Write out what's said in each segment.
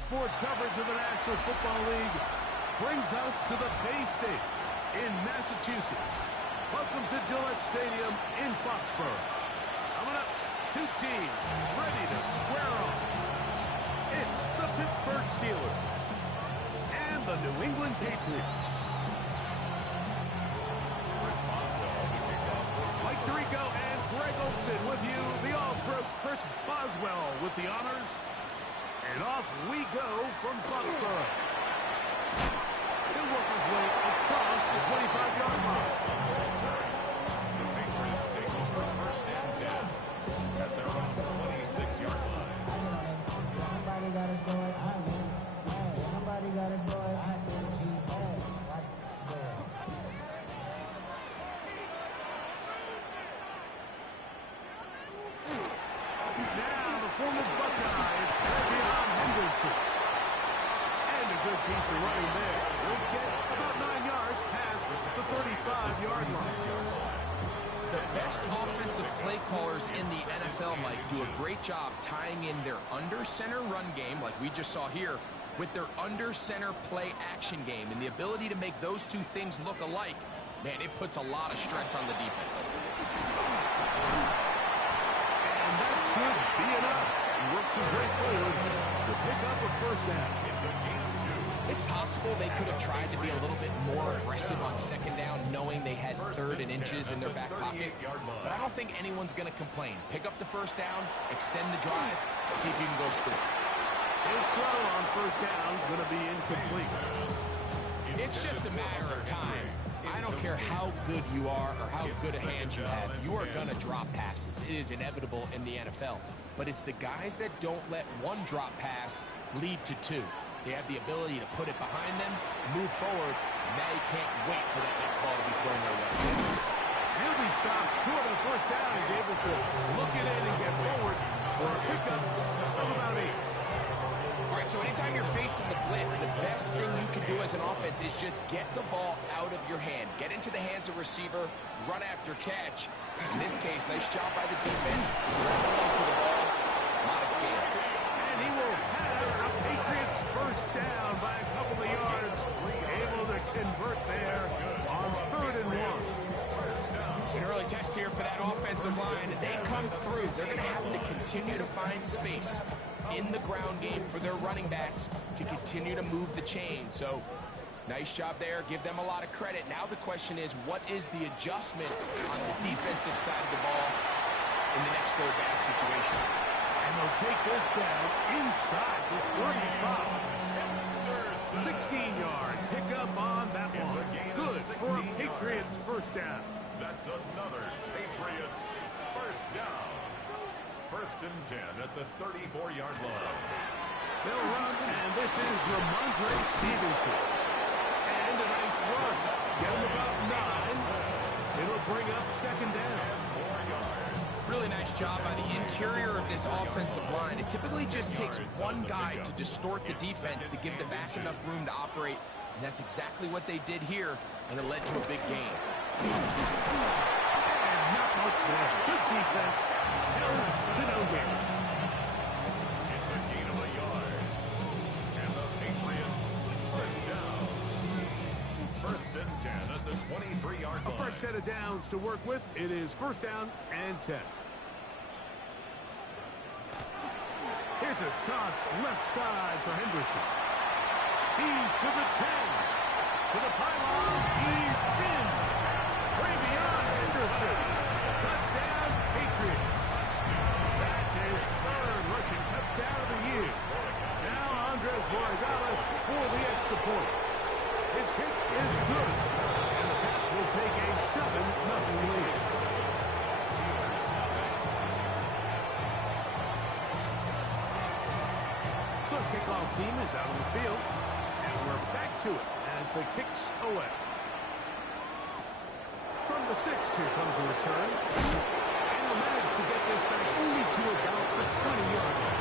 sports coverage of the National Football League brings us to the Bay State in Massachusetts. Welcome to Gillette Stadium in Foxborough. Coming up, two teams ready to square off. It's the Pittsburgh Steelers and the New England Patriots. Mike Tirico and Greg Olson with you. The All-Pro Chris Boswell with the honors. And off we go from Foxborough. He'll work his way across the 25-yard line. The Patriots take over first and 10 at their own 26-yard line. Somebody got to do it. Somebody got to do it. Now the former Buckeye, Henderson. And a good piece of running there. He'll get about 9 yards past the 35-yard line. The best offensive play callers in the NFL, Mike, do a great job tying in their under-center run game, like we just saw here, with their under-center play action game. And the ability to make those two things look alike, man, it puts a lot of stress on the defense. And that should be enough. He works his way forward to pick up a first down. It's a gain of 2. It's possible they could have tried to be a little bit more aggressive on second down, knowing they had 3rd and inches in their back pocket. But I don't think anyone's going to complain. Pick up the first down, extend the drive, see if you can go score. His throw on first down is going to be incomplete. It's just a matter of time. I don't care how good you are or how good a hand you have. You are going to drop passes. It is inevitable in the NFL. But it's the guys that don't let one drop pass lead to 2. They have the ability to put it behind them, move forward, and now you can't wait for that next ball to be thrown their way. He'll be stopped short of the first down. He's able to look it in and get forward for a pickup of about 8. All right, so anytime you're facing the blitz, the best thing you can do as an offense is just get the ball out of your hand. Get into the hands of receiver, run after catch. In this case, nice job by the defense. Hold on to the ball. Modest gain. And he will have a Patriots first down by a couple of yards. Able to convert there on 3rd and 1. An early test here for that offensive line. They come through. They're going to have to continue to find space in the ground game for their running backs to continue to move the chain. So, nice job there. Give them a lot of credit. Now the question is, what is the adjustment on the defensive side of the ball in the next 3rd down situation? And they'll take this down inside the 35. 16-yard pickup on that one. Good for a Patriots first down. That's another Patriots first down. 1st and 10 at the 34-yard line. They'll run, and this is Ramondre Stevenson. And a nice run. Get him about 9. It'll bring up 2nd down. 4 yards. Really nice job by the interior of this offensive line. It typically just takes one guy to distort the defense to give the back enough room to operate, and that's exactly what they did here, and it led to a big gain. And not much there. Good defense. Held to nowhere. It's a gain of a yard. And the Patriots first down. 1st and 10 at the 23-yard line. A fresh set of downs to work with. It is first down and 10. Here's a toss left side for Henderson. He's to the 10. To the pylon. He's in. Way beyond Henderson. Touchdown, Patriots. That's his 3rd rushing touchdown of the year. Now Andres Borregales for the extra point. His kick is good. And the Pats will take a 7-0 lead. The kickoff team is out on the field. And we're back to it as the kicks away. From the 6, here comes a return. And he'll manage to get this back only to about the 20-yard line.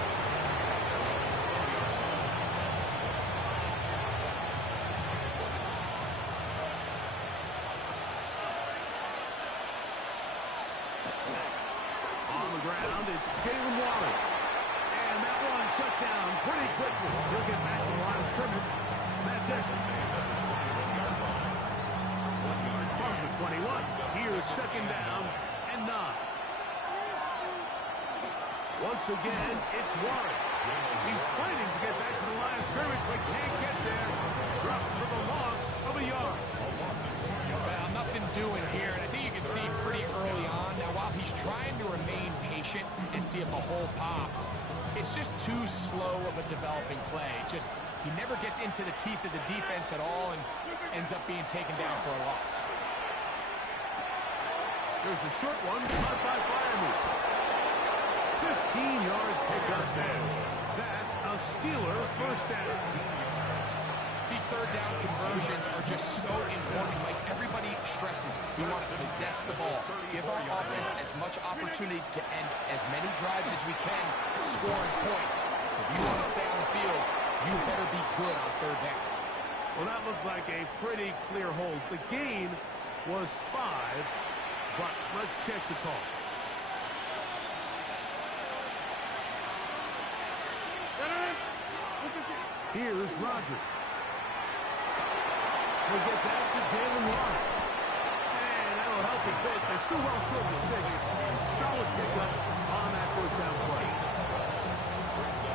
On the ground, it's Jalen Warren. And that one shut down pretty quickly. He'll get back to the line of scrimmage. That's it. From the 21. Here's second down and 9. Once again, it's Warren. He's fighting to get back to the line of scrimmage, but can't get there. Dropped for the loss of a yard. Well, nothing doing here, and I think you can see pretty early on. Now, while he's trying to remain patient and see if the hole pops, it's just too slow of a developing play. He never gets into the teeth of the defense at all and ends up being taken down for a loss. There's a short one, caught by Firemouth. 15-yard pickup there. That's a Steeler first down. These third down conversions are just so important. Like everybody stresses, we want to possess the ball. Give our offense as much opportunity to end as many drives as we can, scoring points. So if you want to stay on the field, you better be good on third down. Well, that looks like a pretty clear hold. The gain was 5, but let's check the call. Here's Rodgers. We'll get that to Jalen Warren. And that'll help a bit. They're still well short of the sticks. Solid pickup on that first down play.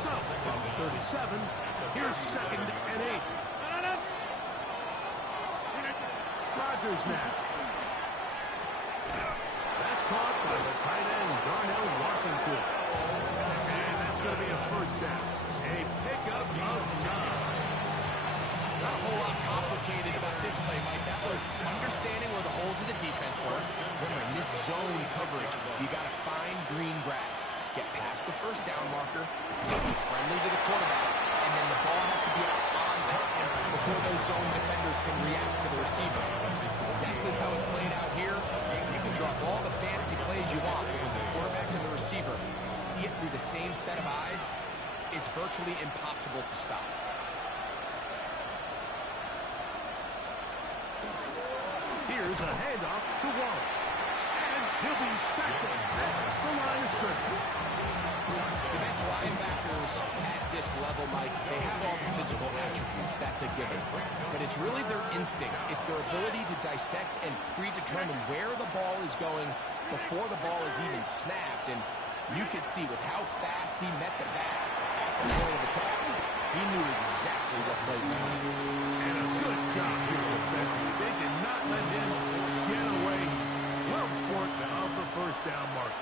So, from the 37, here's second and 8. Rodgers now. That's caught by the tight end, Darnell Washington. And that's going to be a first down. A pickup of 9. Not a whole lot complicated about this play, Mike. That was understanding where the holes of the defense were. Remember, in this zone coverage, you got to find green grass. Get past the first down marker, be friendly to the quarterback, and then the ball has to be out on time before those zone defenders can react to the receiver. It's exactly how it played out here. You can draw all the fancy plays you want, but when the quarterback and the receiver see it through the same set of eyes, it's virtually impossible to stop. Here's a handoff to Warren. And he'll be stacked up. That's the line of scrimmage. The best linebackers at this level, Mike, they have all the physical attributes. That's a given. But it's really their instincts. It's their ability to dissect and predetermine where the ball is going before the ball is even snapped. And you could see with how fast he met the bag at the point of attack, he knew exactly what play was coming. And a good job here defensively. They did not let him get away. He's well short of the first down mark.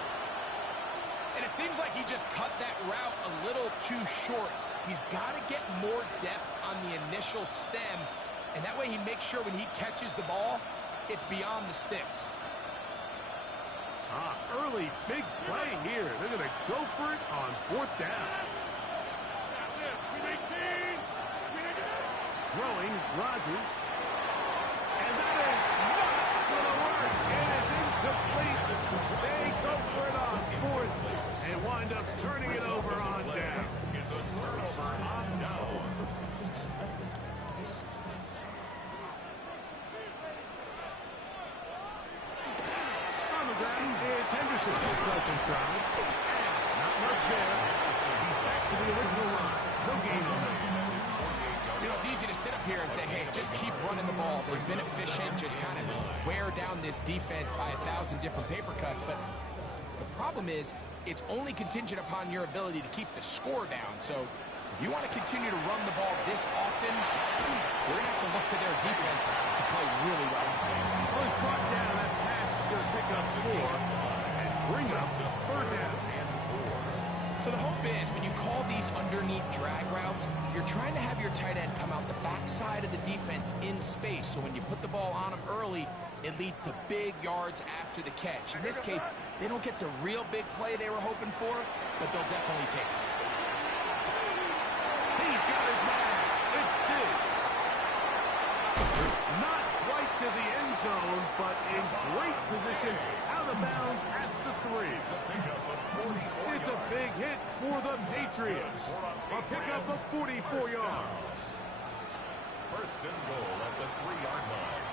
And it seems like he just cut that route a little too short. He's got to get more depth on the initial stem, and that way he makes sure when he catches the ball, it's beyond the sticks. Early big play here. They're going to go for it on fourth down. Throwing Rodgers. And that is not going to work. It is incomplete. They go for it on fourth and wind up turning it over on down. Is a turnover on down. On the ground, it's Henderson to start this drive. Not much there. He's back to the original line. No gain on that. You know, it's easy to sit up here and say, hey, just keep running the ball. They've been efficient, just kind of wear down this defense by 1,000 different paper cuts. But the problem is, it's only contingent upon your ability to keep the score down. So if you want to continue to run the ball this often, you're going to have to look to their defense to play really well. Well, he's brought down. That pass is going to pick up 4 and bring up third down. So the hope is when you call these underneath drag routes, you're trying to have your tight end come out the backside of the defense in space. So when you put the ball on him early, it leads to big yards after the catch. In this case, they don't get the real big play they were hoping for, but they'll definitely take it. He's got his man. It's Diggs. Not quite to the end zone, but in great position out of bounds at the 3. It's a big hit for the Patriots. A pickup of 44 yards. First and goal at the 3-yard line.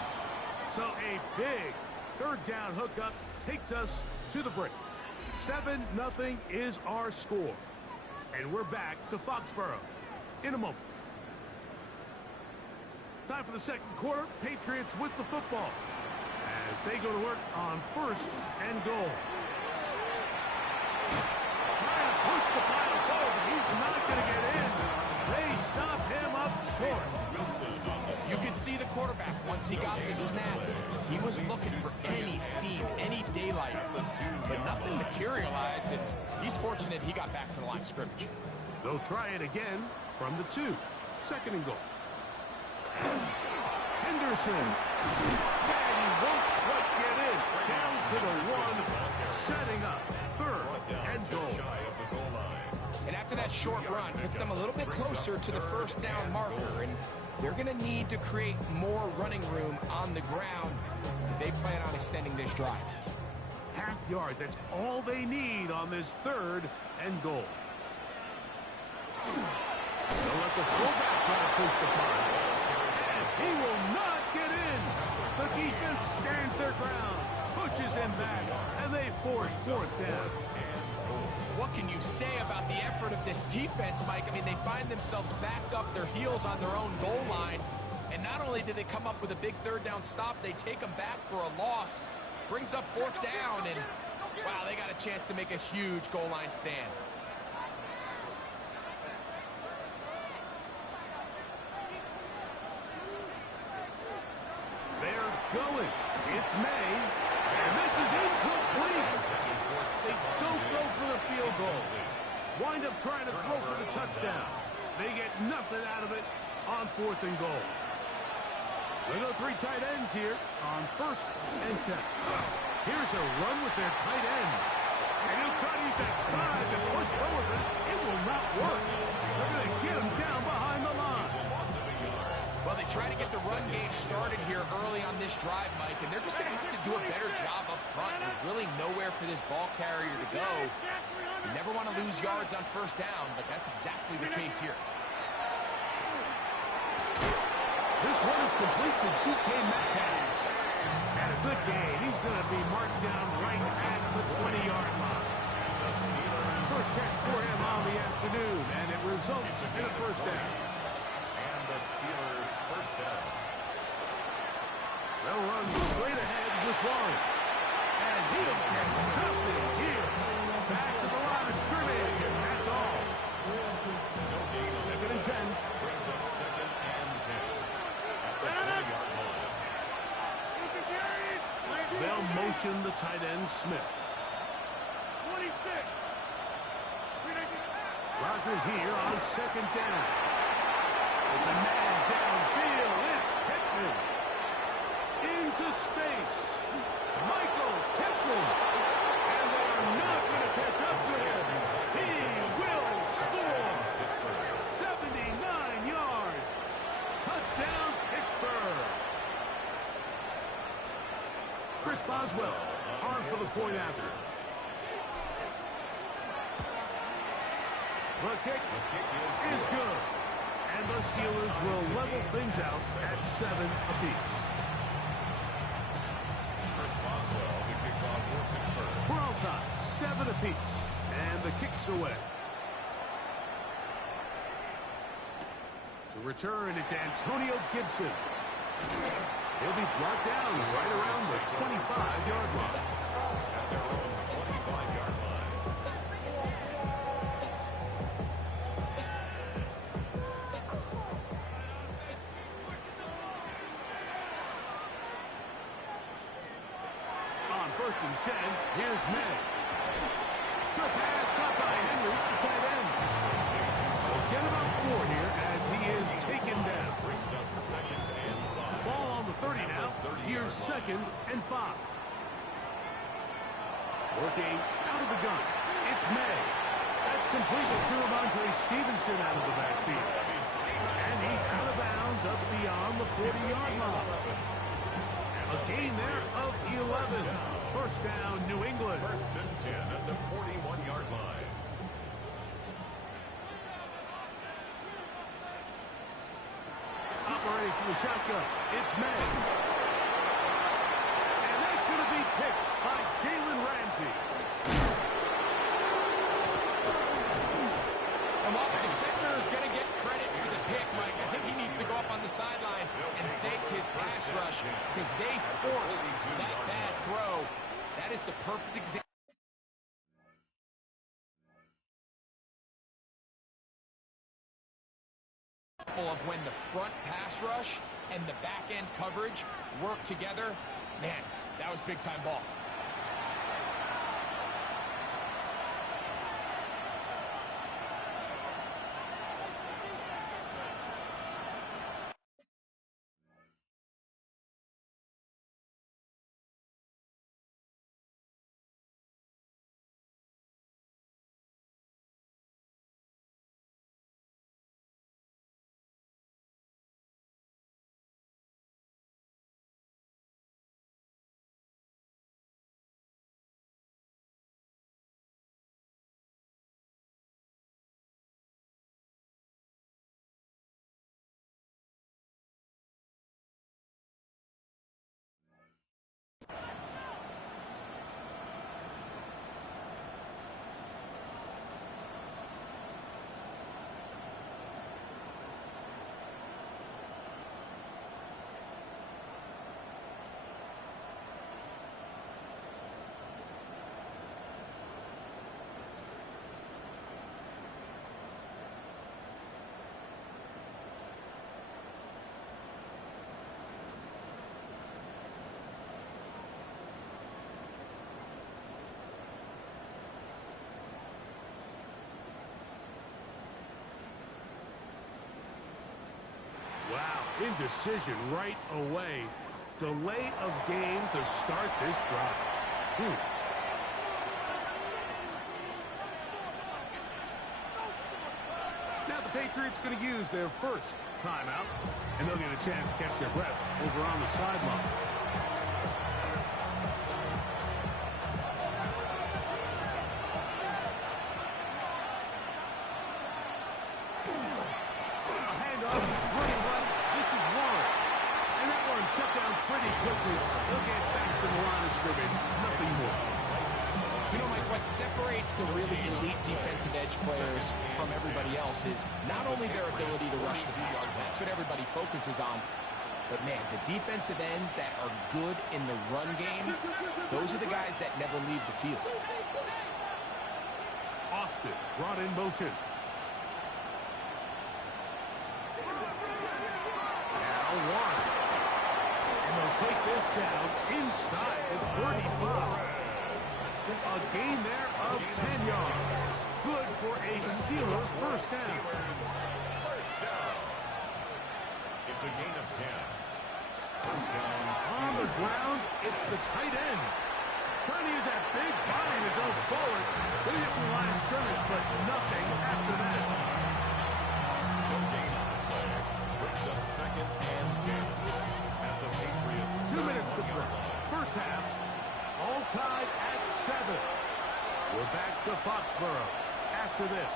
So a big third down hookup takes us to the break. 7-0 is our score. And we're back to Foxborough. in a moment. Time for the second quarter. Patriots with the football as they go to work on 1st and goal. Trying to push the pile forward, but he's not going to get in. They stop him up short. You could see the quarterback once he got the snap. He was looking for any seam, any daylight, but nothing materialized, and he's fortunate he got back to the line of scrimmage. They'll try it again from the 2. 2nd and goal. Henderson. And he won't quite get in. Down to the 1. Setting up 3rd and goal. And after that short run, puts them a little bit closer to the 1st down marker, and they're going to need to create more running room on the ground if they plan on extending this drive. Half yard, that's all they need on this 3rd and goal. They'll let the fullback try to push the punt. And he will not get in. The defense stands their ground, pushes him back, and they force 4th down. What can you say about the effort of this defense, Mike? I mean, they find themselves backed up their heels on their own goal line. And not only do they come up with a big 3rd down stop, they take them back for a loss. Brings up 4th down, and wow, they got a chance to make a huge goal line stand. They're going. It's May, and this is incomplete. They don't go for the field goal. Wind up trying to throw for the touchdown. They get nothing out of it on 4th and goal. They go 3 tight ends here on 1st and 10. Here's a run with their tight end. And he'll try to use that size and push forward, but it will not work. They're going to get him down behind the line. Well, they try to get the run game started here early on this drive, Mike, and they're just going to have to do a better job up front. There's really nowhere for this ball carrier to go. You never want to lose yards on 1st down, but that's exactly the case here. This one is complete to DK Metcalf. And a good game. He's going to be marked down right at the 20-yard line. First catch for him on the afternoon, and it results in a 1st down. And the Steelers 1st down. They'll run straight ahead with Warren. And he'll get nothing here. Back to the line of scrimmage, and that's all. No gain on 2nd and 10. Brings up 2nd and 10. At the 20-yard line. They'll motion the tight end, Smith. 26. Rodgers here on 2nd down. With the man downfield, it's Pittman. Into space. Michael Pittman. And they are not going to catch up to him. He will score. 79 yards. Touchdown, Pittsburgh. Chris Boswell on for the point after. The kick is good. And the Steelers will level things out at 7 apiece. Chris Boswell, the kickoff for Pittsburgh. For all time, 7 apiece. And the kick's away. To return, it's Antonio Gibson. He'll be brought down right around the 25-yard line. At their own 25-yard line. On 1st and 10, here's May. Short pass caught by Henry, the tight end. We'll get about 4 here as he is taken down. Brings up 2nd and 5. Ball on the 30 now. Here's 2nd and 5. Working out of the gun. It's May. That's completed to Ramondre Stevenson out of the backfield. And he's out of bounds up beyond the 40-yard line. A gain there of 11. 1st down, New England. 1st and 10 at the 41-yard line. Operating from the shotgun. It's May. And that's going to be picked by Jalen Ramsey. And while the defender is going to get credit is the perfect example of when the front pass rush and the back end coverage work together. Man, that was big time ball. Wow, indecision right away. Delay of game to start this drive. Now the Patriots going to use their first timeout, and they'll get a chance to catch their breath over on the sideline. Shut down pretty quickly. They'll get back to the line of scrimmage. Nothing more. You know, Mike, what separates the really elite defensive edge players from everybody else is not only their ability to rush the passer. That's what everybody focuses on. But, man, the defensive ends that are good in the run game, those are the guys that never leave the field. Austin brought in motion. Now Warren. They'll take this down inside the 35. A gain there of 10 yards. Good for a Steelers first down. It's a gain of 10. First down. On the ground, it's the tight end. Trying to use that big body to go forward. Going to get to the line of scrimmage, but nothing after that. No gain on the play. Brings up second and 10. 2 minutes to play. First half, all tied at 7. We're back to Foxborough after this.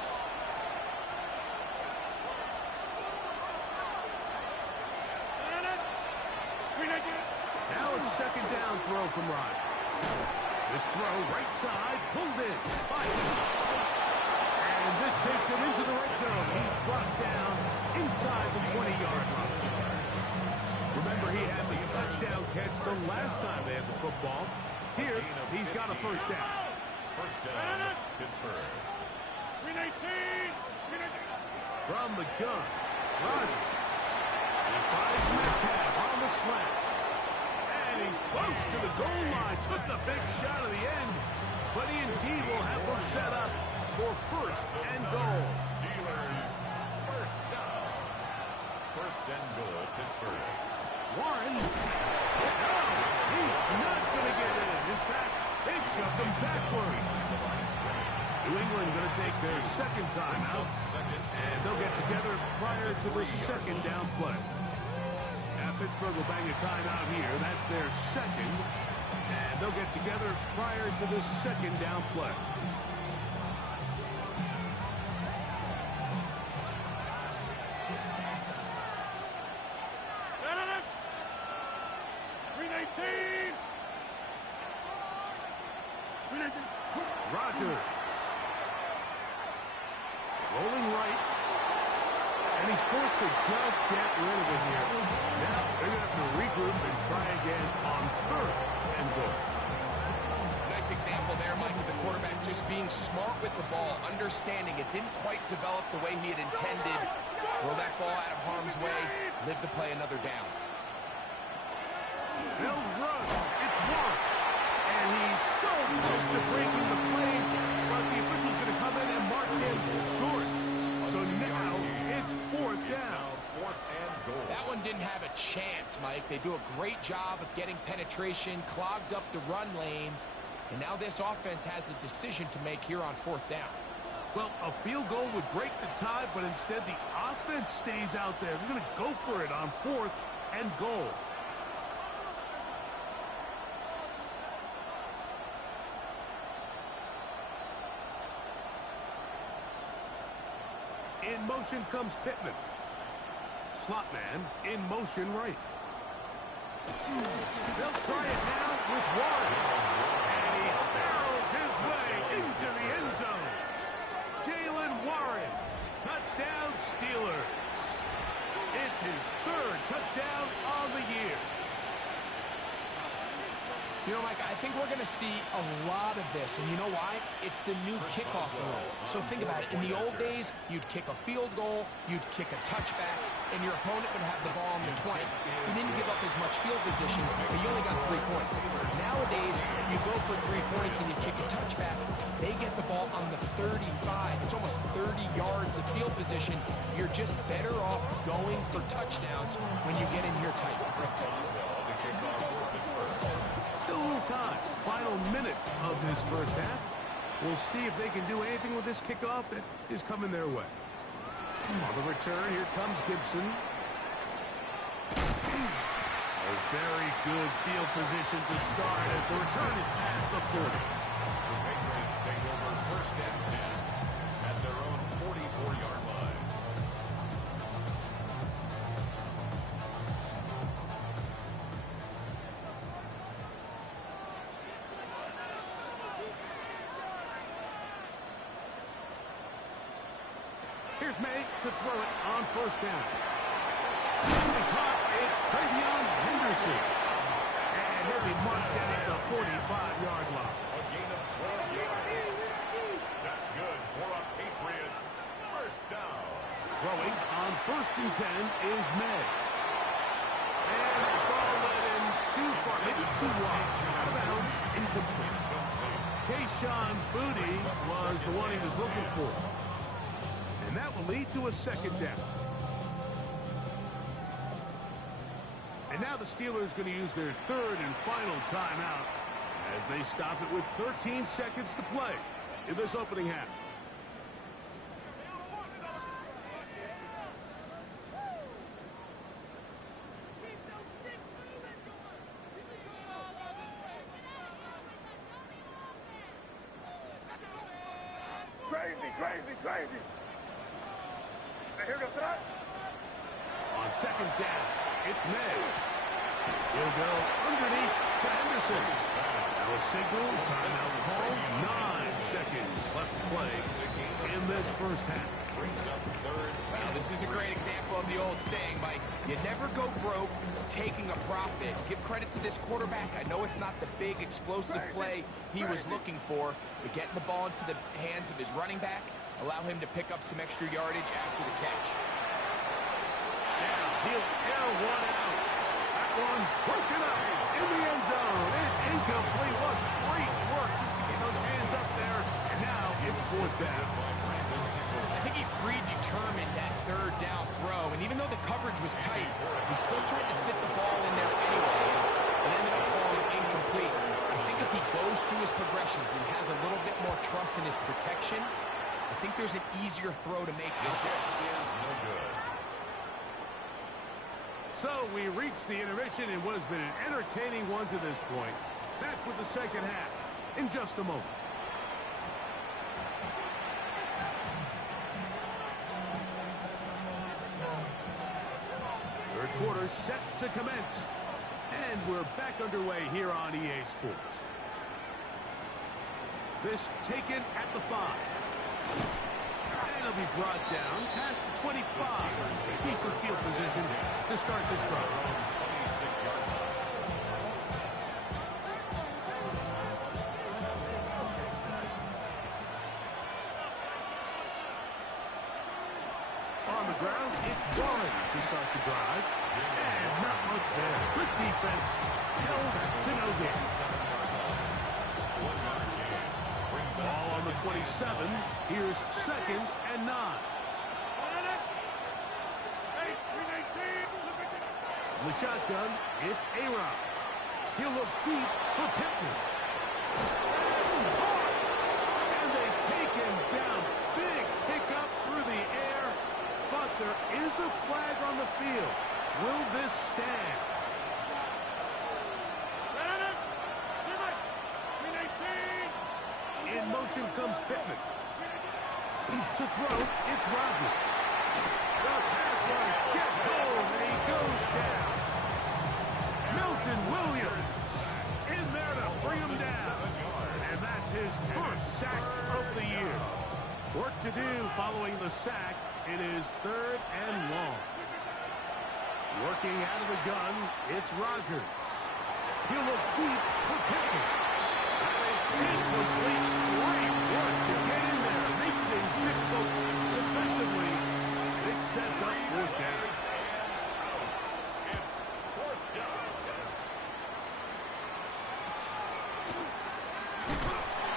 Now a second down throw from Rodgers. This throw right side, pulled in. And this takes him into the red zone. He's brought down inside the 20-yard line. Remember, he had the touchdown catch the last time they had the football. Here, he's got a first down. First down, Pittsburgh. From the gun, Rodgers. He finds Metcalf on the slant. And he's close to the goal line. Took the big shot at the end. But he indeed will have them set up for first and goal. Steelers, first down. First and goal, Pittsburgh. Warren. No, he's not going to get in. In fact, they've shoved him backwards. New England going to take their second time out. And they'll get together prior to the second down play. Now Pittsburgh will bang a timeout here. That's their second. And they'll get together prior to the second down play. Rodgers. Rolling right. And he's forced to just get rid of it here. Now they're going to have to regroup and try again on third and goal. Nice nice example there, Mike, of the quarterback just being smart with the ball, understanding it didn't quite develop the way he had intended. Throw that ball out of harm's way, live to play another down. They'll run. It's Warren. And he's so close to breaking the play, but the official's going to come in and mark him short. So now it's fourth down. That one didn't have a chance, Mike. They do a great job of getting penetration, clogged up the run lanes, and now this offense has a decision to make here on fourth down. Well, a field goal would break the tie, but instead the offense stays out there. They're going to go for it on fourth and goal. In motion comes Pittman. Slot man in motion right. They'll try it now with Warren. And he barrels his way into the end zone. Jalen Warren. Touchdown Steelers. It's his third touchdown on the year. You know, Mike, I think we're going to see a lot of this, and you know why? It's the new kickoff rule. So think about it. In the old days, you'd kick a field goal, you'd kick a touchback, and your opponent would have the ball on the 20. You didn't give up as much field position, but you only got 3 points. Nowadays, you go for 3 points and you kick a touchback. They get the ball on the 35. It's almost 30 yards of field position. You're just better off going for touchdowns when you get in here tight. Still a little time. Final minute of this first half. We'll see if they can do anything with this kickoff that is coming their way. On the return, here comes Gibson. A very good field position to start as the return is past the 40. The Patriots take over first and 10 at their own 44-yard line. Here's May to throw it on first down. And caught, it's Travion Henderson. And he'll be marked down at the 45-yard line. A gain of 12 yards. That's good for a Patriots first down. Throwing on first and 10 is May. And the ball led in too far, maybe too wide. Out of bounds, incomplete. Kayshon Boutte was the one he was looking for. And that will lead to a second down. And now the Steelers are going to use their third and final timeout as they stop it with 13 seconds to play in this opening half. Crazy. Here goes that. On second down, it's May. He'll go underneath to Henderson. Now a signal, timeout called. 9 seconds left to play in this first half. Well, this is a great example of the old saying, Mike. You never go broke taking a profit. Give credit to this quarterback. I know it's not the big explosive play he was looking for, but getting the ball into the hands of his running back, allow him to pick up some extra yardage after the catch. Now he'll air one out. That one broken up in the end zone. It's incomplete. What great work just to get those hands up there. And now it's fourth down. I think he predetermined that third down throw, and even though the coverage was tight, he still tried to fit the ball in there anyway, and ended up falling incomplete. I think if he goes through his progressions and has a little bit more trust in his protection, I think there's an easier throw to make out there. So we reach the intermission in what has been an entertaining one to this point. Back with the second half in just a moment. Third quarter set to commence. And we're back underway here on EA Sports. This taken at the 5. And it'll be brought down past the 25. Decent field position to start this drive. It's going to start the drive. And not much there. Good defense. No to no gain. Ball on the 27. Here's 2nd and 9. The shotgun, it's A-Rod. He'll look deep for Pittman. And they take him down. Big pickup through the air. But there is a flag on the field. Will this stand? In motion comes Pittman. To throw, it's Rodgers. The pass rush gets home, and he goes down. Milton Williams in there to bring him down. And that's his first sack of the year. Work to do following the sack. It is 3rd and long. Working out of the gun, it's Rodgers. He'll look deep for Pittman. That is incomplete. Great work to get in there. Make things difficult defensively. It sets up 4th down. It's 4th down.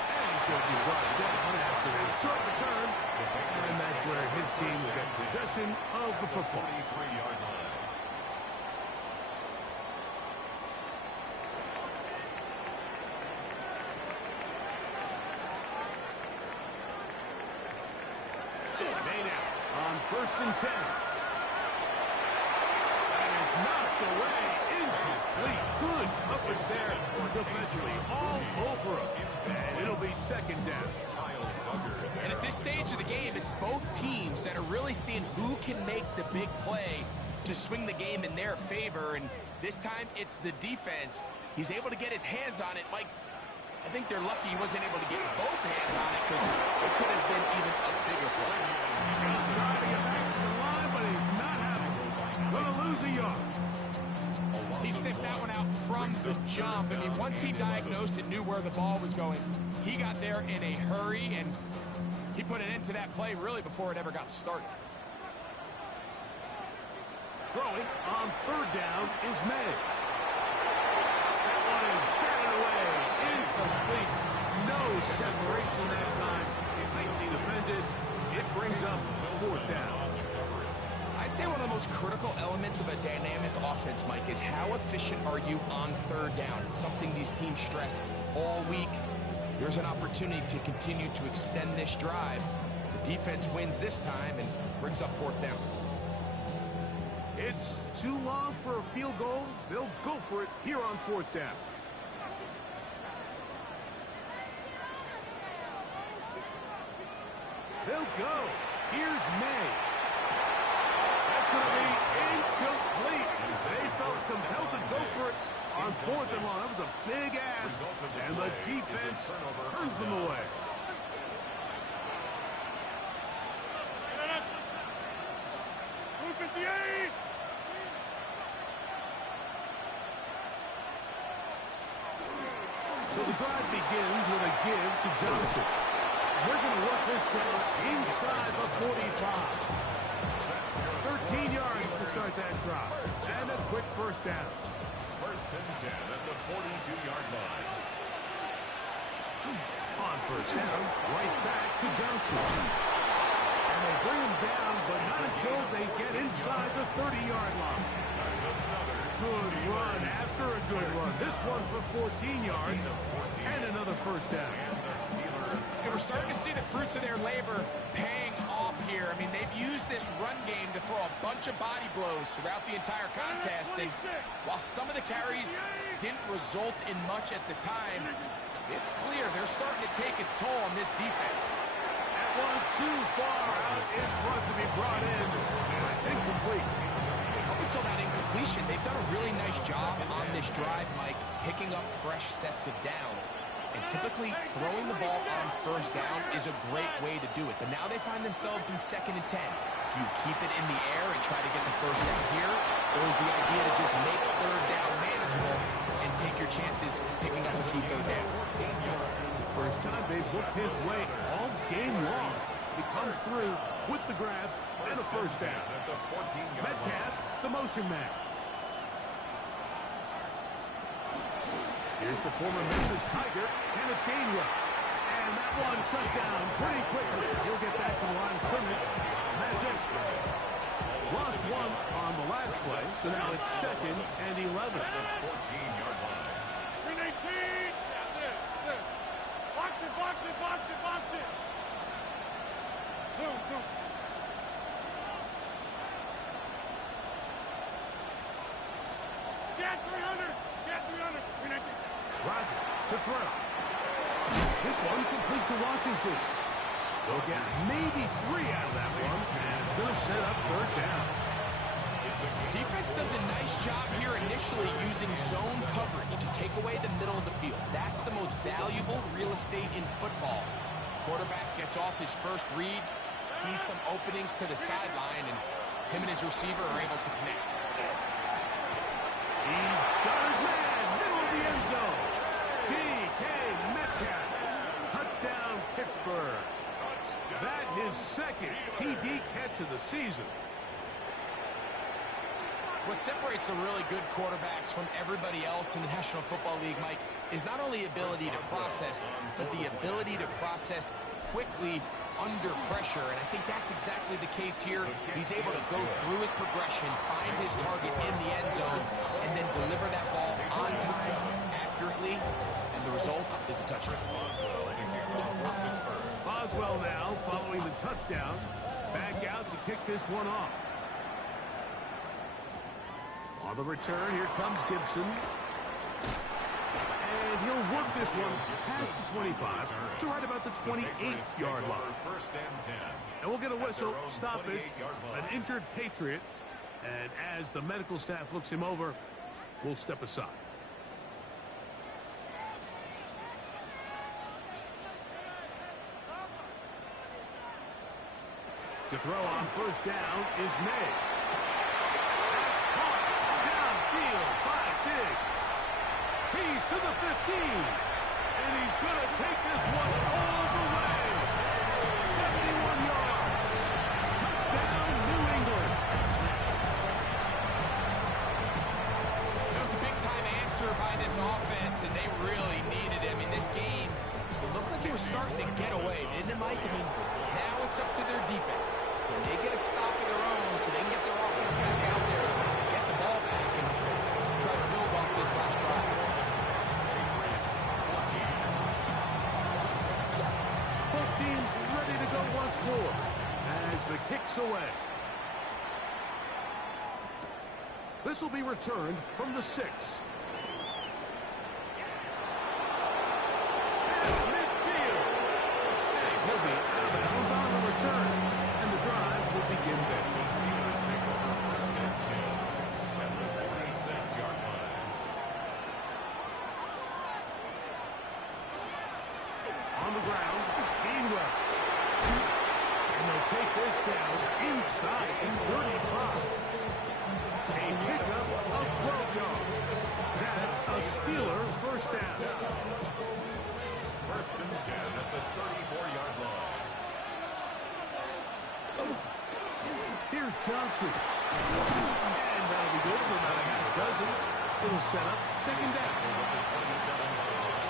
And he's going to be brought down after a short return. And that's where his team will get possession of the football. 23-yard line. On 1st and 10. That is knocked away. Incomplete. Good coverage there defensively. All over him. And it'll be 2nd down. And at this stage of the game, it's both teams that are really seeing who can make the big play to swing the game in their favor. And this time, it's the defense. He's able to get his hands on it. Mike, I think they're lucky he wasn't able to get both hands on it because it could have been even a bigger play. He's trying to get back to the line, but he's not having it. Going to lose a yard. He sniffed that one out from the jump. I mean, once he diagnosed and knew where the ball was going, he got there in a hurry, and he put an end to that play really before it ever got started. Throwing on 3rd down is May. That one is batted away. Incomplete. No separation that time. Tightly defended. It brings up 4th down. I'd say one of the most critical elements of a dynamic offense, Mike, is how efficient are you on 3rd down? It's something these teams stress all week. There's an opportunity to continue to extend this drive. The defense wins this time and brings up 4th down. It's too long for a field goal. They'll go for it here on 4th down. They'll go. Here's May. That's going to be incomplete. They felt compelled to go for it on 4th and long. That was a big ask, and the defense turns them away. So the drive begins with a give to Johnson. They're going to work this down inside the 45. 13 yards to start that drive. And a quick 1st down. 1st and 10 at the 42-yard line. On 1st down, right back to Johnson. And they bring him down, but not until they get inside the 30-yard line. That's another Good run after a good run. This one for 14 yards and another 1st down. And we're starting to see the fruits of their labor paying off here. I mean, they've used this run game to throw a bunch of body blows throughout the entire contest. And while some of the carries didn't result in much at the time, it's clear they're starting to take its toll on this defense. That one too far out in front to be brought in. And it's incomplete. Up until that incompletion, they've done a really nice job on this drive, Mike, picking up fresh sets of downs. And typically, throwing the ball on 1st down is a great way to do it. But now they find themselves in 2nd and 10. Do you keep it in the air and try to get the 1st down here? Or is the idea to just make 3rd down manageable and take your chances picking up a key 3rd down? First time they've looked his way all game long. He comes through with the grab and a first down. At the 14-yard Metcalf, the motion man. Here's the former Memphis Tiger, Kenneth Gainwell. And that one shut down pretty quickly. He'll get back to the line of scrimmage. That's it. Lost one on the last play, so now it's 2nd and 11. At the 14-yard line. 319. There. Box it. Zoom. Get 300. 319. Rodgers to throw. This one complete to Washington. They'll get maybe 3 out of that one, and it's going to set up 3rd down. Defense does a nice job here initially using zone coverage to take away the middle of the field. That's the most valuable real estate in football. Quarterback gets off his first read, sees some openings to the sideline, and him and his receiver are able to connect. He's got his man, middle of the end zone. DK Metcalf. Touchdown, Pittsburgh. That his 2nd TD catch of the season. What separates the really good quarterbacks from everybody else in the National Football League, Mike, is not only ability to process, but the ability to process quickly under pressure. And I think that's exactly the case here. He's able to go through his progression, find his target in the end zone, and then deliver that ball on time, accurately, and the result is a touchdown. Boswell now following the touchdown. Back out to kick this one off. On the return, here comes Gibson. And he'll work this one past the 25 to right about the 28-yard line. 1st and 10. And we'll get a whistle, stop it, an injured Patriot. And as the medical staff looks him over, we'll step aside. To throw on 1st down is May. Downfield by Diggs. He's to the 15. And he's going to take this one all the way. 71 yards. Touchdown, New England. That was a big-time answer by this offense, and they really needed it. I mean, this game, it looked like it was starting to get away, didn't it, Mike? I mean, now it's up to their defense. Can they get a stop of their own so they can get their offense back out there, get the ball back, and try to build off this last drive? Patriots 14. Both teams ready to go once more as the kick's away. This will be returned from the 6. Midfield. He'll be out of bounds on the return, and the drive will begin then. The Steelers take over 1st and 10 at the 46-yard line. On the ground, Gainwell. And they'll take this down inside the 35. A pickup of 12 yards. That's a Steeler 1st down. 1st and 10 at the 34-yard line. Here's Johnson. And that'll be good for about a half dozen. It'll set up 2nd down. Over the 27-yard line.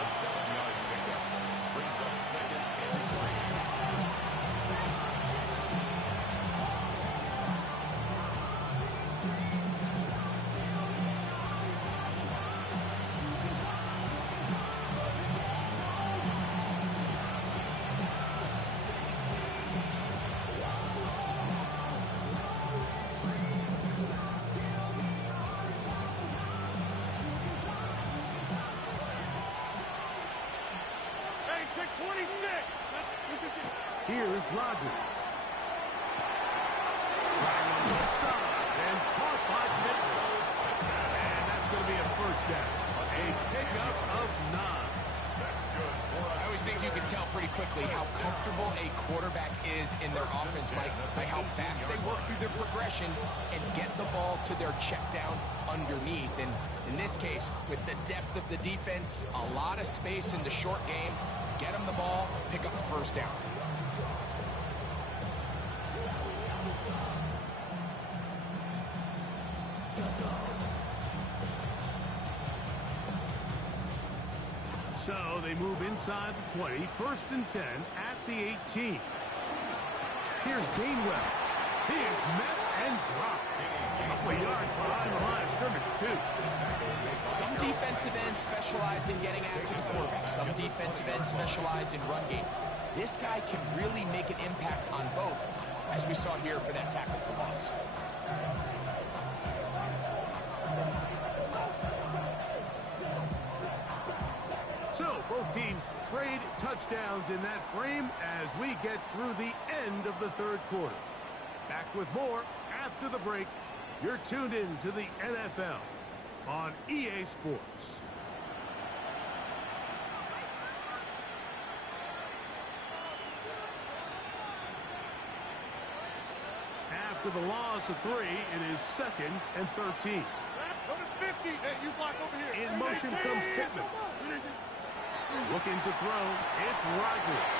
A 7-yard pickup brings up 2nd and 3. Here's Rodgers. Trying on the left side and caught by Pittsburgh. And that's going to be a 1st down. A pickup of 9. That's good. I always think you can tell pretty quickly how comfortable a quarterback is in their offense, Mike, by how fast they work through their progression and get the ball to their check down underneath. And in this case, with the depth of the defense, a lot of space in the short game, get them the ball, pick up the 1st down. So they move inside the 20, 1st and 10 at the 18. Here's Gainwell. He is met and dropped. A couple of yards behind the line of scrimmage, too. Some defensive ends specialize in getting after the quarterback. Some defensive ends specialize in run game. This guy can really make an impact on both, as we saw here for that tackle for loss. So both teams trade touchdowns in that frame as we get through the end of the 3rd quarter. Back with more after the break. You're tuned in to the NFL on EA Sports. After the loss of 3, it is 2nd and 13. Go to 50. Hey, you block over here. In motion comes Pittman. Looking to throw. It's Rodgers.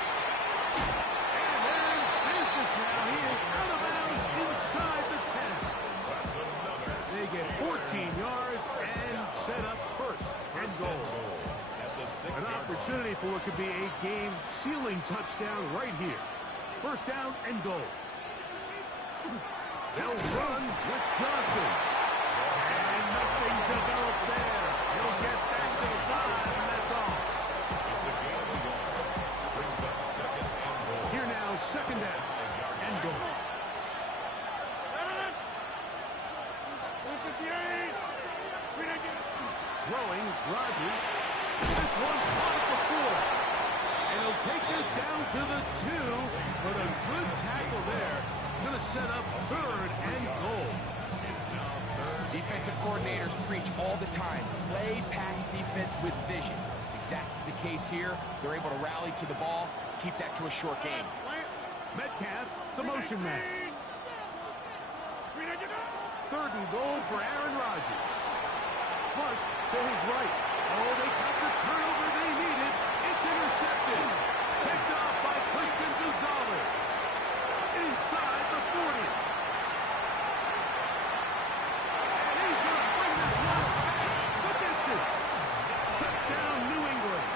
And then business now. He is out of bounds inside the 10. They get 14 yards and set up 1st and goal. An opportunity for what could be a game-sealing touchdown right here. 1st down and goal. They'll run with Johnson. And nothing developed there. He'll get back to the 5, and that's all. It's a gain of 1. Brings up 2nd and goal. Here now, 2nd down and goal. 158. Throwing, Rodgers. This one's caught at the 4. And he'll take this down to the 2. But a good tackle there. Going to set up 3rd and goal. It's now 3rd. Defensive coordinators preach all the time, play pass defense with vision. It's exactly the case here. They're able to rally to the ball, keep that to a short game. Metcalf, the motion man. 3rd and goal for Aaron Rodgers. Flush to his right. Oh, they got the turnover they needed. It's intercepted. Picked off by Christian Gonzalez. Inside the 40. And he's going to bring this one back the distance. Touchdown, New England.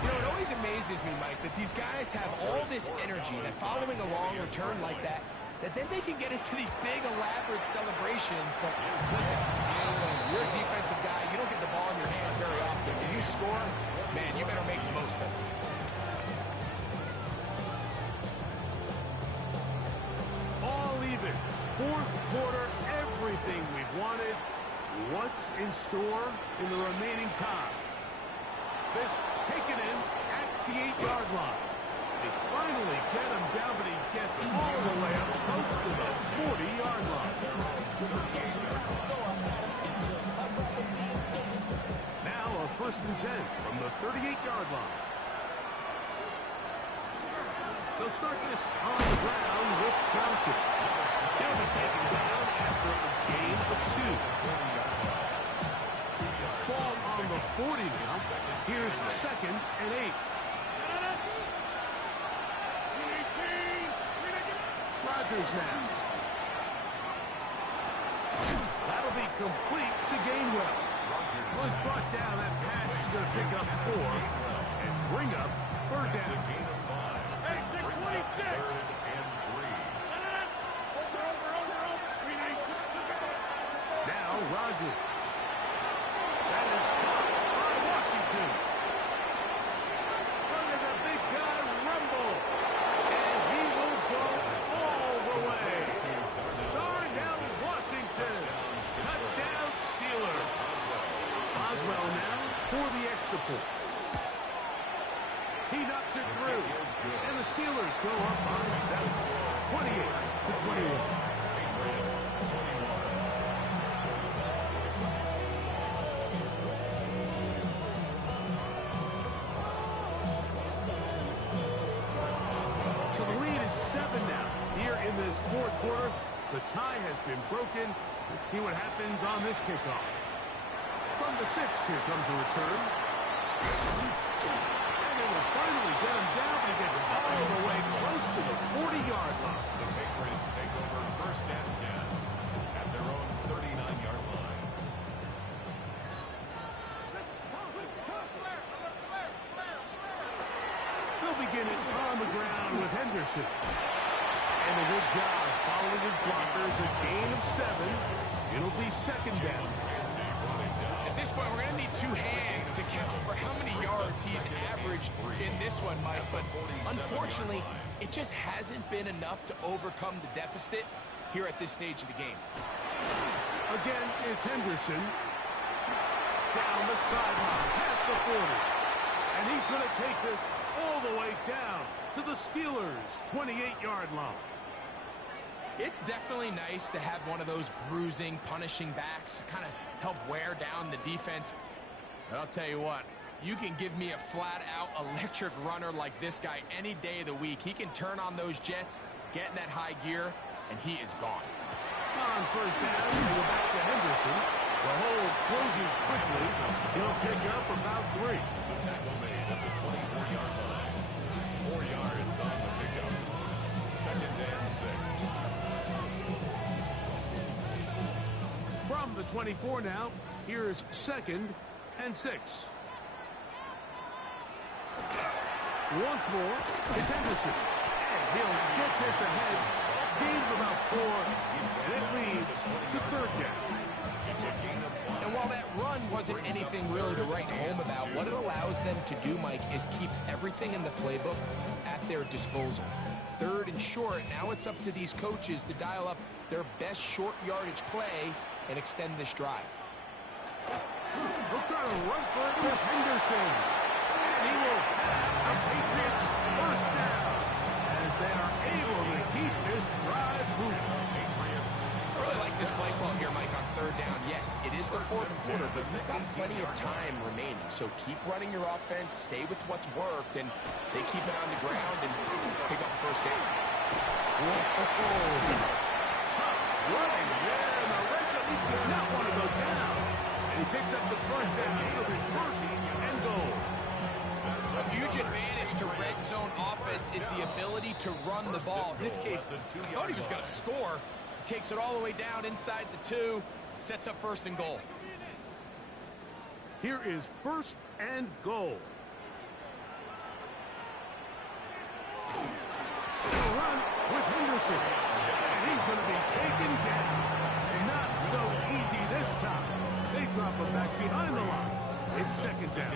You know, it always amazes me, Mike, that these guys have all this energy, that following a long return like that then they can get into these big, elaborate celebrations. But listen, you're a defensive guy. You don't get the ball in your hands very often. When you score, man, you better make the most of it. All even. 4th quarter, everything we've wanted. What's in store in the remaining time? This taken in at the 8-yard line. They finally get him down, but he gets all the way up close to the 40-yard line. Now a 1st and 10 from the 38-yard line. They'll start this on the ground with Johnson. He'll be taken down after a gain of 2. Ball on the 40 now. Here's 2nd and 8. Rodgers now. That'll be complete to Gainwell. Was brought down. That pass is going to pick up 4 and bring up 3rd down. Hey, 626. Now Rodgers. That is caught by Washington. Look at the big guy rumble. And he will go all the way. Darnell Washington. Touchdown Steelers. Boswell now for the extra point. He knocks it through. And the Steelers go up by 7. 28-21. So the lead is 7 now. Here in this 4th quarter, the tie has been broken. Let's see what happens on this kickoff. From the 6, here comes a return. And they will finally get him down, but he gets all the way close to the 40-yard line. The Patriots take over 1st and 10 at their own 39-yard line. Henderson. And a good job following his blockers. A gain of 7. It'll be second down. At this point, we're going to need 2 hands to count for how many yards he's averaged in this one, Mike. But unfortunately, it just hasn't been enough to overcome the deficit here at this stage of the game. Again, it's Henderson. Down the sideline, past the 40. And he's going to take this all the way down to the Steelers' 28-yard line. It's definitely nice to have one of those bruising, punishing backs kind of help wear down the defense. But I'll tell you what, you can give me a flat-out electric runner like this guy any day of the week. He can turn on those jets, get in that high gear, and he is gone. On first down, go back to Henderson. The hole closes quickly. He'll pick up about 3. The tackle made at the 24-yard line. 4 yards on the pickup. Second and 6. From the 24 now, here's second and 6. Once more, it's Henderson. And he'll get this ahead. Gain of about 4, and it leads to third down. And while that run wasn't anything really to write home about, what it allows them to do, Mike, is keep everything in the playbook at their disposal. Third and short, now it's up to these coaches to dial up their best short yardage play and extend this drive. He'll try to run for it with Henderson. And he will have the Patriots first down as they are able to keep this drive moving. I really like this play call here, Mike, on third down. Yes, it is the 4th quarter, but you've got plenty of time remaining. So keep running your offense, stay with what's worked, and they keep it on the ground and pick up the first down. Running there, and the Reds do not want to go down. And he picks up the first down. It'll be first and goal. A huge advantage to red zone offense is the ability to run the ball. In this case, I thought he was going to score. Takes it all the way down inside the 2, sets up first and goal. Here is first and goal. They'll run with Henderson. And he's going to be taken down. Not so easy this time. They drop him back behind the line. It's second down.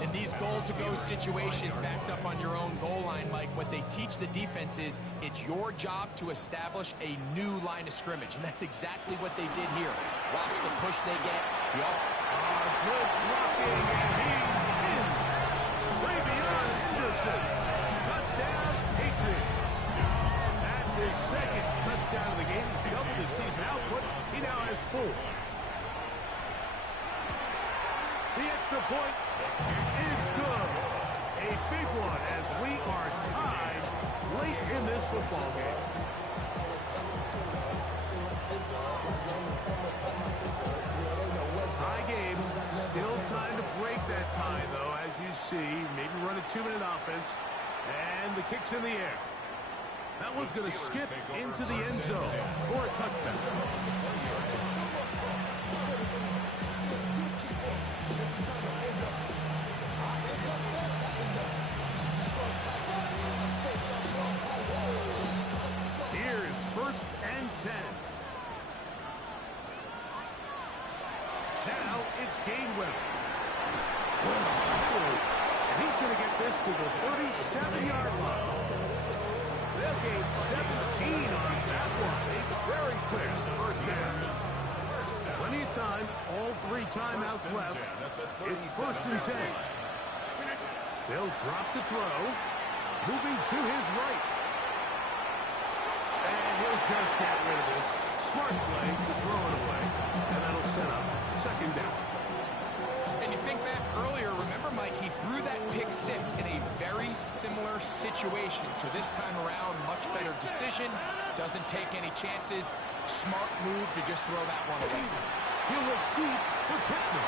In these goal-to-go situations backed up on your own goal line, Mike, what they teach the defense is it's your job to establish a new line of scrimmage, and that's exactly what they did here. Watch the push they get. Good blocking, and he's in. Way beyond Henderson. Touchdown, Patriots. That's his second touchdown of the game. He's doubled his season output. He now has 4. The extra point is good. A big one as we are tied late in this football game. Tie game. Still time to break that tie, though, as you see. Maybe run a 2-minute offense. And the kick's in the air. That one's going to skip into the end zone for a touchdown. First and 10. Now it's Gainwell. And he's going to get this to the 37-yard line. They'll gain 17 on that one. A very quick first down. Plenty of time. All 3 timeouts left. It's first and 10. They'll drop to throw. Moving to his right. And he'll just get rid of this. Smart play to throw it away. And that'll set up second down. And you think back earlier, remember, Mike, he threw that pick 6 in a very similar situation. So this time around, much better decision. Doesn't take any chances. Smart move to just throw that one away. He'll look deep for Pittman.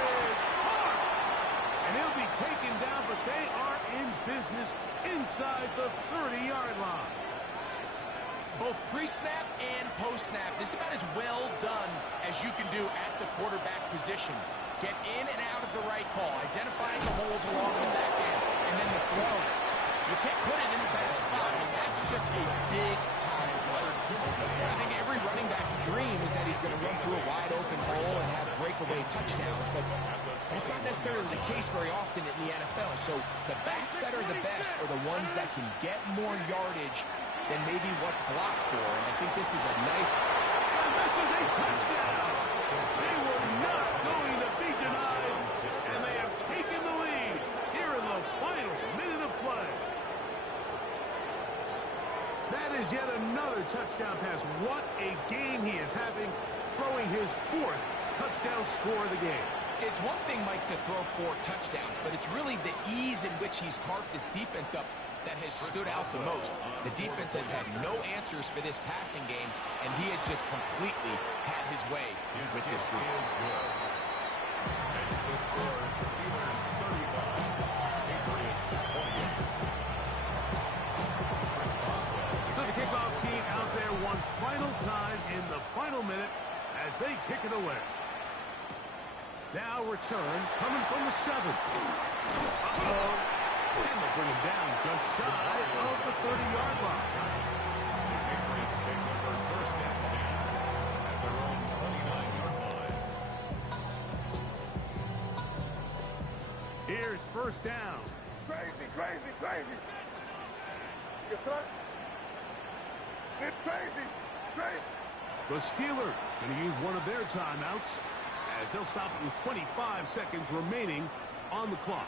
That is hard. And he'll be taken down, but they are in business inside the 30-yard line. Both pre-snap and post-snap, this is about as well done as you can do at the quarterback position. Get in and out of the right call, identifying the holes along the back end, and then the throw. You can't put it in a bad spot. I mean, that's just a big-time play. I think every running back's dream is that he's going to run through a wide-open hole and have breakaway touchdowns, but that's not necessarily the case very often in the NFL. So the backs that are the best are the ones that can get more yardage than maybe what's blocked for, and I think this is a nice... And this is a touchdown! They were not going to be denied, and they have taken the lead here in the final minute of play. That is yet another touchdown pass. What a game he is having, throwing his 4th touchdown score of the game. It's one thing, Mike, to throw 4 touchdowns, but it's really the ease in which he's carved this defense up that has stood out the most. The defense has had no answers for this passing game, and he has just completely had his way with this group. Makes the score Steelers 35, Patriots 28. So the kickoff team out there one final time in the final minute as they kick it away. Now return coming from the 7. Uh-oh. And they'll bring him down just shy of the 30-yard line. The Patriots take over 1st and 10 at their own 29-yard line. Here's 1st down. Crazy, crazy, crazy. You touch? It's crazy, crazy. The Steelers going to use one of their timeouts as they'll stop it with 25 seconds remaining on the clock.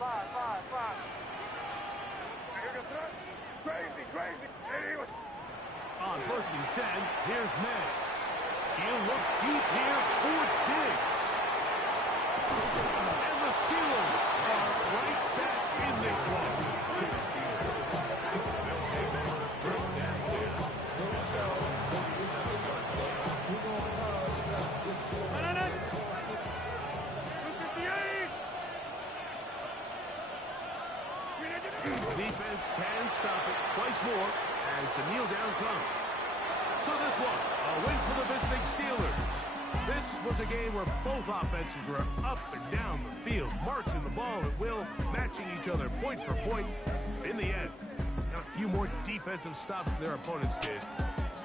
Five. Here goes that. Crazy, crazy. Hey, On 1st and 10, here's May. He'll look deep here for Diggs. And the Steelers are right back in this one. They'll take over 1st and 10 at their own 47-yard line. Defense can stop it twice more as the kneel down comes. So this one, a win for the visiting Steelers. This was a game where both offenses were up and down the field, marching the ball at will, matching each other point for point. In the end, got a few more defensive stops than their opponents did.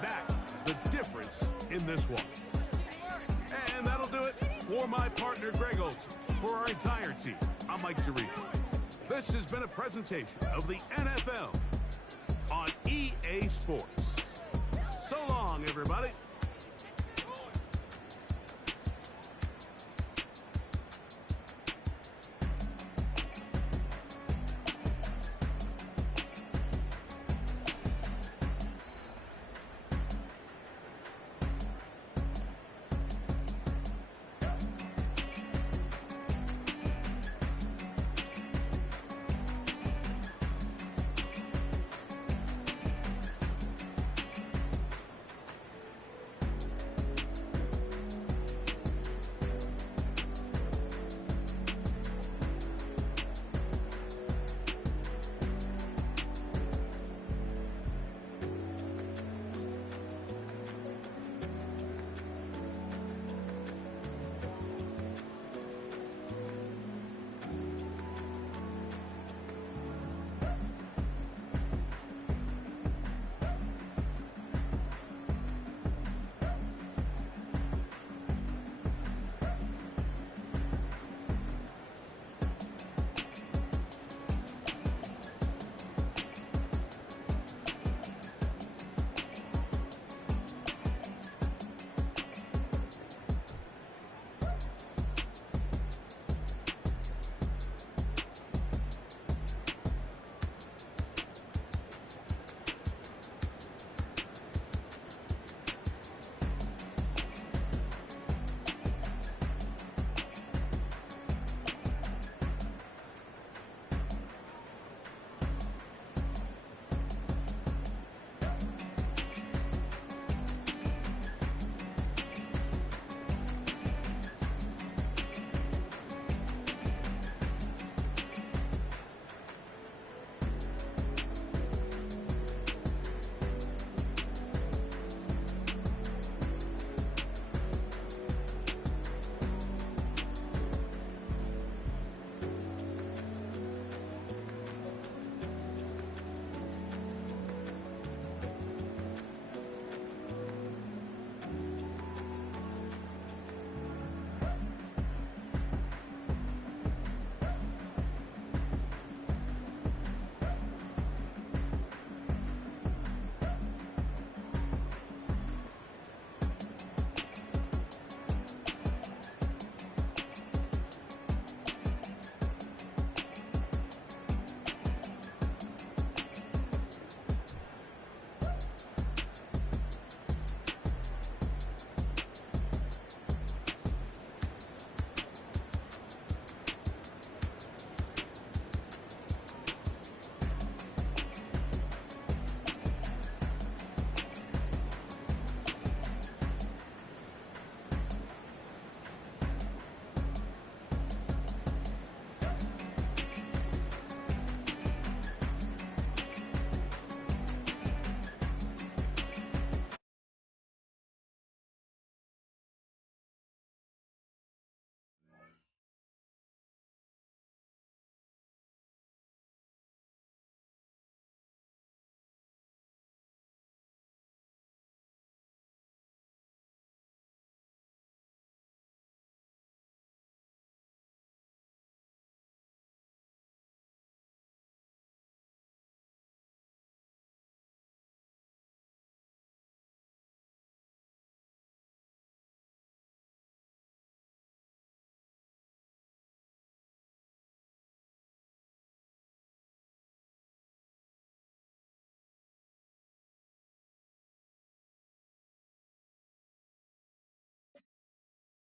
That is the difference in this one. And that'll do it for my partner, Greg Olson. For our entire team, I'm Mike Tirico. This has been a presentation of the NFL on EA Sports. So long, everybody.